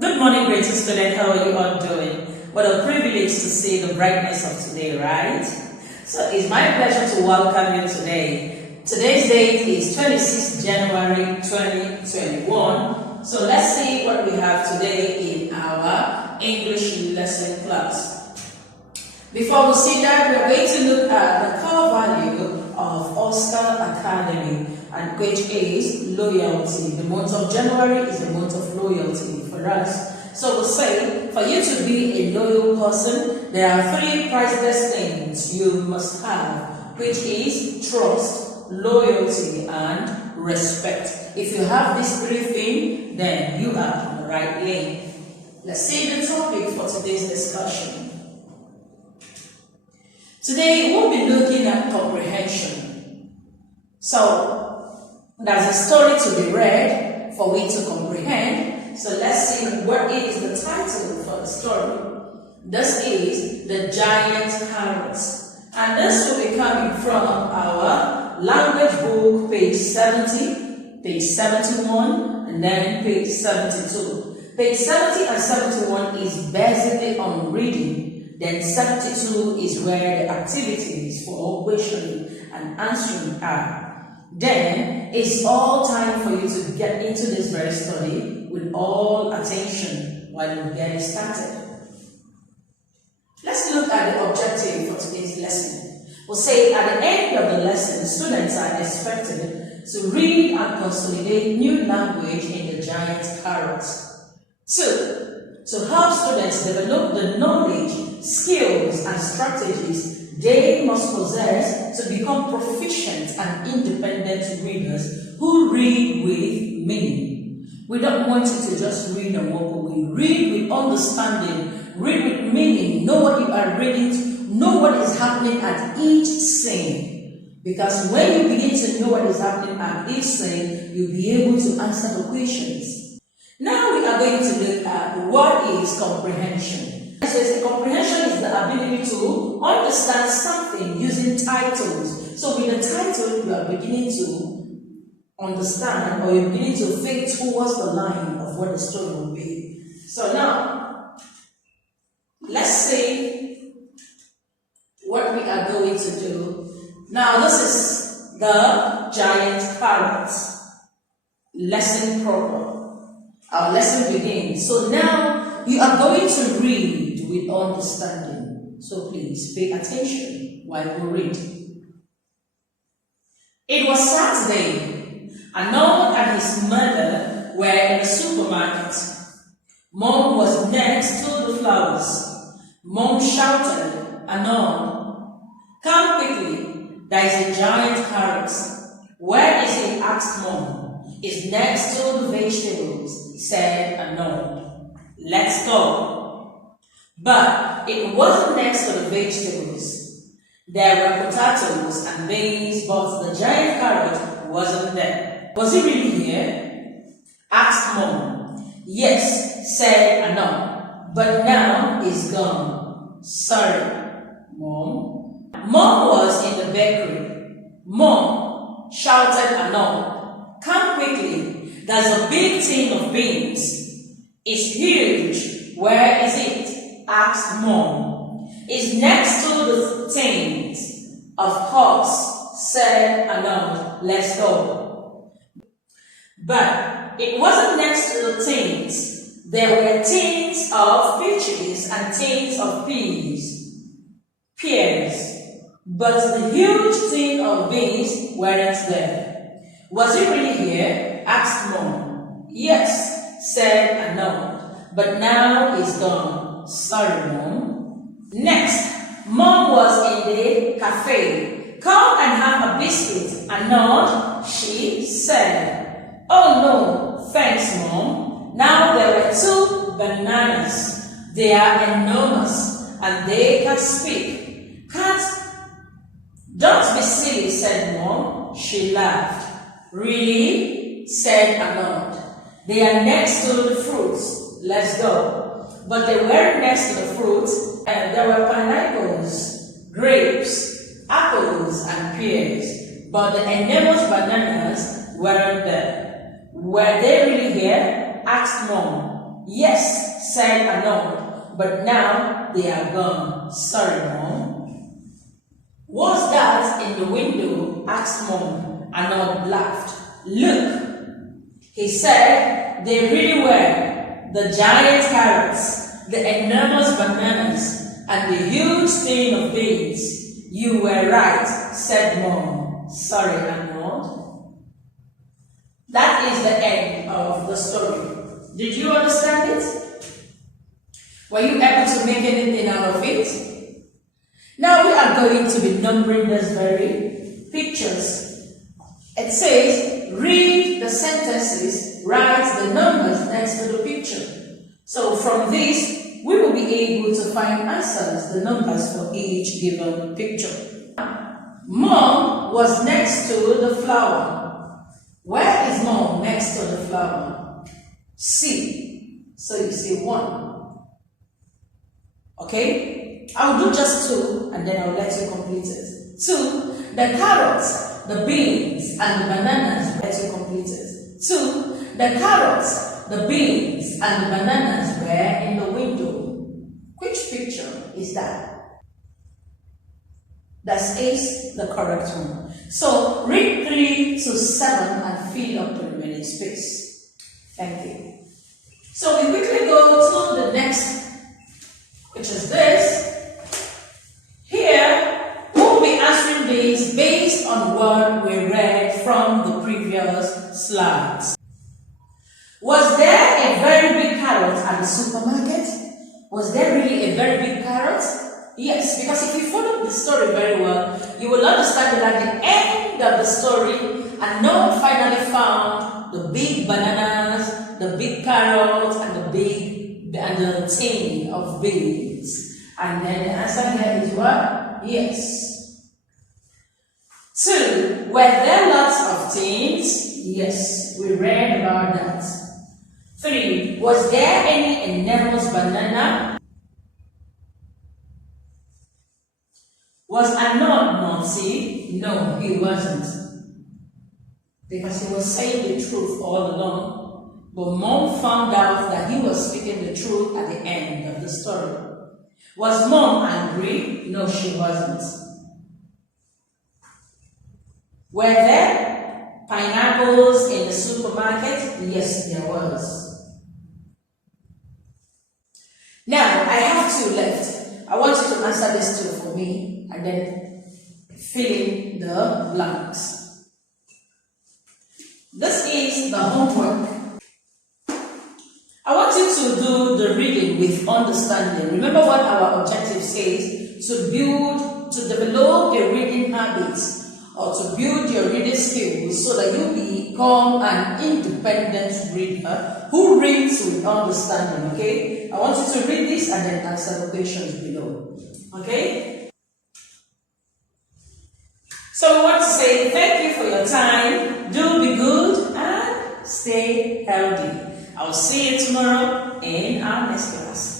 Good morning, great student. How are you all doing? What a privilege to see the brightness of today, right? So it's my pleasure to welcome you today. Today's date is 26th January 2021. So let's see what we have today in our English lesson class. Before we see that, we're going to look at the core value of Ulster Academy, and which is loyalty. The month of January is the month of loyalty for us. So we'll say, for you to be a loyal person, there are three priceless things you must have, which is trust, loyalty, and respect. If you have these three things, then you are on the right lane. Let's see the topic for today's discussion. Today we'll be looking at comprehension. So there's a story to be read for we to comprehend. So let's see what is the title for the story. This is The Giant Carrots. And this will be coming from our language book, page 70, page 71, and then page 72. Page 70 and 71 is basically on reading. Then 72 is where the activities for questioning and answering are. Then it's all time for you to get into this very study with all attention while we get started. Let's look at the objective for today's lesson. We'll say at the end of the lesson, students are expected to read and consolidate new language in the giant carrots. 2. To help students develop the knowledge, skills, and strategies they must possess to become proficient and independent readers who read with meaning. We don't want you to just read and walk away. Read with understanding, read with meaning, know what you are reading, know what is happening at each scene. Because when you begin to know what is happening at each scene, you'll be able to answer the questions. Now we are going to look at what is comprehension. So comprehension is the ability to understand something using titles. So with the title, you are beginning to understand, or you're beginning to think towards the line of what the story will be. So now, let's see what we are going to do. Now this is the giant carrot lesson proper. Our lesson begins. So now you are going to read with understanding. So please pay attention while we read. It was Saturday. Anon and his mother were in the supermarket. Mom was next to the flowers. Mom shouted, Anon, come quickly. There is a giant carrot. Where is it? Asked Mom. It's next to the vegetables, said Anon. Let's go. But it wasn't next to the vegetables. There were potatoes and beans, but the giant carrot wasn't there. Was it really here? Asked Mom. Yes, said Anon. But now it's gone. Sorry, Mom. Mom was in the bakery. Mom, shouted Anon. Come quickly. There's a big tin of beans. It's huge. Where is it? Asked Mom. It's next to the tins. Of course, said Anon. Let's go. But it wasn't next to the tins. There were tins of peaches and tins of pears. But the huge tin of beans weren't there. Was it really here? Asked Mom. Yes, said Anon. But now it's gone. Sorry, Mom. Next, Mom was in the cafe. Come and have a biscuit, Anon, she said. Oh no, thanks, Mom. Now there were 2 bananas. They are enormous and they can speak. Don't be silly, said Mom. She laughed. Really? Said Anon. They are next to the fruits. Let's go. But they weren't next to the fruits. And there were pineapples, grapes, apples, and pears. But the enormous bananas weren't there. Were they really here? Asked Mom. Yes, said Arnold, but now they are gone. Sorry, Mom. What's that in the window? Asked Mom. Arnold laughed. Look, he said, they really were. The giant carrots, the enormous bananas, and the huge stain of beans. You were right, said Mom. Sorry, Arnold. That is the end of the story. Did you understand it? Were you able to make anything out of it? Now we are going to be numbering these very pictures. It says, read the sentences, write the numbers next to the picture. So from this, we will be able to find answers, the numbers for each given picture. Mom was next to the flower. Where is Mom next to the flower? C. So you see 1. Okay? I'll do just 2 and then I'll let you complete it. 2. The carrots, the beans, and the bananas. Let you complete it. 2. The carrots, the beans, and the bananas were in the window. Which picture is that? That is the correct one. So read 3 to 7 and fill up the remaining space. Thank you. So we quickly go to the next, which is this. Here, we'll be answering these based on what we read from the previous slides. Was there a very big carrot at the supermarket? Was there really a very big carrot? Yes, because if you follow the story very well, you will understand that at the end of the story, Arnold finally found the big bananas, the big carrots, and the tin of beans. And then the answer here is what? Yes. 2. Were there lots of tins? Yes, we read about that. 3. Was there any enormous banana? Was Arnold naughty? No, he wasn't. Because he was saying the truth all along. But Mom found out that he was speaking the truth at the end of the story. Was Mom angry? No, she wasn't. Were there pineapples in the supermarket? Yes, there was. Now, I have 2 left. I want you to answer this 2 for me and then fill in the blanks. This is the homework. I want you to do the reading with understanding. Remember what our objective says, to develop a reading habit or to build your reading skills so that you become an independent reader who reads with understanding, okay? I want you to read this and then answer the questions below, okay? So we want to say thank you for your time. Do be good and stay healthy. I'll see you tomorrow in our next class.